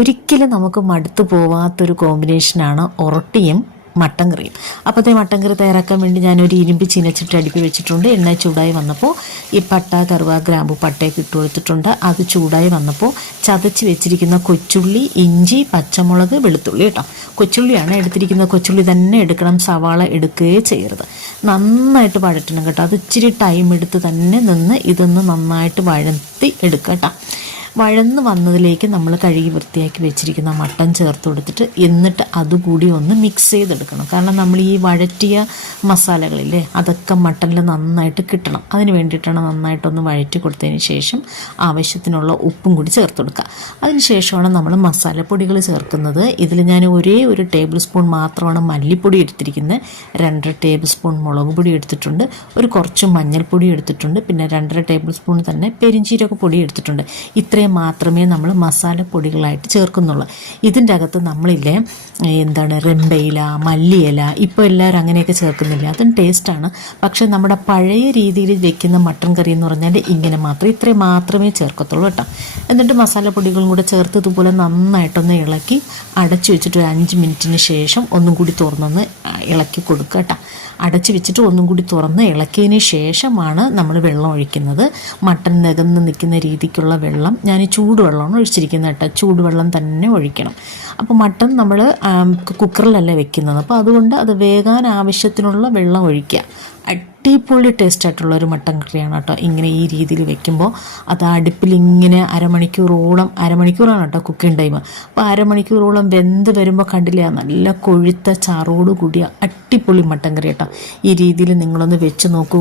ഒരിക്കലും നമുക്ക് മടുത്തു പോവാത്തൊരു കോമ്പിനേഷനാണ് ഒറട്ടിയും മട്ടൻ കറിയും. അപ്പോഴത്തെ മട്ടൻ കറി തയ്യാറാക്കാൻ വേണ്ടി ഞാനൊരു ഇരുമ്പ് ചീനച്ചിട്ട് അടുപ്പി വെച്ചിട്ടുണ്ട്. എണ്ണ ചൂടായി വന്നപ്പോൾ ഈ പട്ട, കറുവ, ഗ്രാമ്പു, പട്ടയൊക്കെ ഇട്ട് കൊടുത്തിട്ടുണ്ട്. അത് ചൂടായി വന്നപ്പോൾ ചതച്ച് വെച്ചിരിക്കുന്ന കൊച്ചുള്ളി, ഇഞ്ചി, പച്ചമുളക്, വെളുത്തുള്ളി കേട്ടോ. കൊച്ചുള്ളിയാണ് എടുത്തിരിക്കുന്നത്. കൊച്ചുള്ളി തന്നെ എടുക്കണം, സവാള എടുക്കുകയേ ചെയ്യരുത്. നന്നായിട്ട് വഴറ്റണം കേട്ടോ. അത് ഇച്ചിരി ടൈം എടുത്ത് തന്നെ നിന്ന് ഇതൊന്ന് നന്നായിട്ട് വഴത്തി എടുക്കുക കേട്ടോ. വഴന്ന് വന്നതിലേക്ക് നമ്മൾ കഴുകി വൃത്തിയാക്കി വെച്ചിരിക്കുന്ന മട്ടൻ ചേർത്ത് കൊടുത്തിട്ട് എന്നിട്ട് അതുകൂടി ഒന്ന് മിക്സ് ചെയ്തെടുക്കണം. കാരണം നമ്മൾ ഈ വഴറ്റിയ മസാലകളില്ലേ അതൊക്കെ മട്ടനിൽ നന്നായിട്ട് കിട്ടണം. അതിന് വേണ്ടിയിട്ടാണ് നന്നായിട്ടൊന്ന് വഴറ്റി കൊടുത്തതിന് ശേഷം ആവശ്യത്തിനുള്ള ഉപ്പും കൂടി ചേർത്ത് കൊടുക്കുക. അതിന് ശേഷമാണ് നമ്മൾ മസാലപ്പൊടികൾ ചേർക്കുന്നത്. ഇതിൽ ഞാൻ ഒരേ ഒരു ടേബിൾ സ്പൂൺ മാത്രമാണ് മല്ലിപ്പൊടി എടുത്തിരിക്കുന്നത്. 2.5 ടേബിൾ സ്പൂൺ മുളക് പൊടി എടുത്തിട്ടുണ്ട്. കുറച്ച് മഞ്ഞൾപ്പൊടി എടുത്തിട്ടുണ്ട്. പിന്നെ 2.5 ടേബിൾ സ്പൂൺ തന്നെ പെരിഞ്ചീരക പൊടി എടുത്തിട്ടുണ്ട്. ഇത്രയും മാത്രമേ നമ്മൾ മസാലപ്പൊടികളായിട്ട് ചേർക്കുന്നുള്ളൂ. ഇതിൻ്റെ അകത്ത് നമ്മളില്ലേ റെമ്പയില, മല്ലിയില, ഇപ്പോൾ എല്ലാവരും അങ്ങനെയൊക്കെ ചേർക്കുന്നില്ല. അതും ടേസ്റ്റാണ്. പക്ഷേ നമ്മുടെ പഴയ രീതിയിൽ വെക്കുന്ന മട്ടൻ കറി എന്ന് പറഞ്ഞാൽ ഇത്രയും മാത്രമേ ചേർക്കത്തുള്ളൂ കേട്ടോ. എന്നിട്ട് മസാലപ്പൊടികളും കൂടെ ചേർത്ത് ഇതുപോലെ നന്നായിട്ടൊന്ന് ഇളക്കി അടച്ചു വെച്ചിട്ട് ഒരു 5 മിനിറ്റിന് ശേഷം ഒന്നും കൂടി തുറന്നൊന്ന് ഇളക്കി കൊടുക്കുക കേട്ടോ. അടച്ചു വെച്ചിട്ട് ഒന്നും കൂടി തുറന്ന് ഇളക്കിയതിന് ശേഷമാണ് നമ്മൾ വെള്ളം ഒഴിക്കുന്നത്. മട്ടൻ നികന്ന് നിൽക്കുന്ന രീതിക്കുള്ള വെള്ളം ഞാൻ ചൂടുവെള്ളമാണ് ഒഴിച്ചിരിക്കുന്നത് കേട്ടോ. ചൂടുവെള്ളം തന്നെ ഒഴിക്കണം. അപ്പോൾ മട്ടൻ നമ്മൾ കുക്കറിലല്ല വെക്കുന്നത്. അപ്പോൾ അതുകൊണ്ട് അത് വേകാൻ ആവശ്യത്തിനുള്ള വെള്ളം ഒഴിക്കുക. അടിപൊളി ടേസ്റ്റായിട്ടുള്ളൊരു മട്ടൻ കറിയാണ് കേട്ടോ. ഇങ്ങനെ ഈ രീതിയിൽ വെക്കുമ്പോൾ അത് അടുപ്പിൽ ഇങ്ങനെ അരമണിക്കൂറാണ് കേട്ടോ കുക്കിംഗ് ടൈം. അപ്പോൾ അരമണിക്കൂറോളം വെന്ത് വരുമ്പോൾ കണ്ടില്ല നല്ല കൊഴുത്ത ചാറോട് കൂടിയ അടിപൊളി മട്ടൻ കറി കേട്ടോ. ഈ രീതിയിൽ നിങ്ങളൊന്ന് വെച്ച് നോക്കൂ.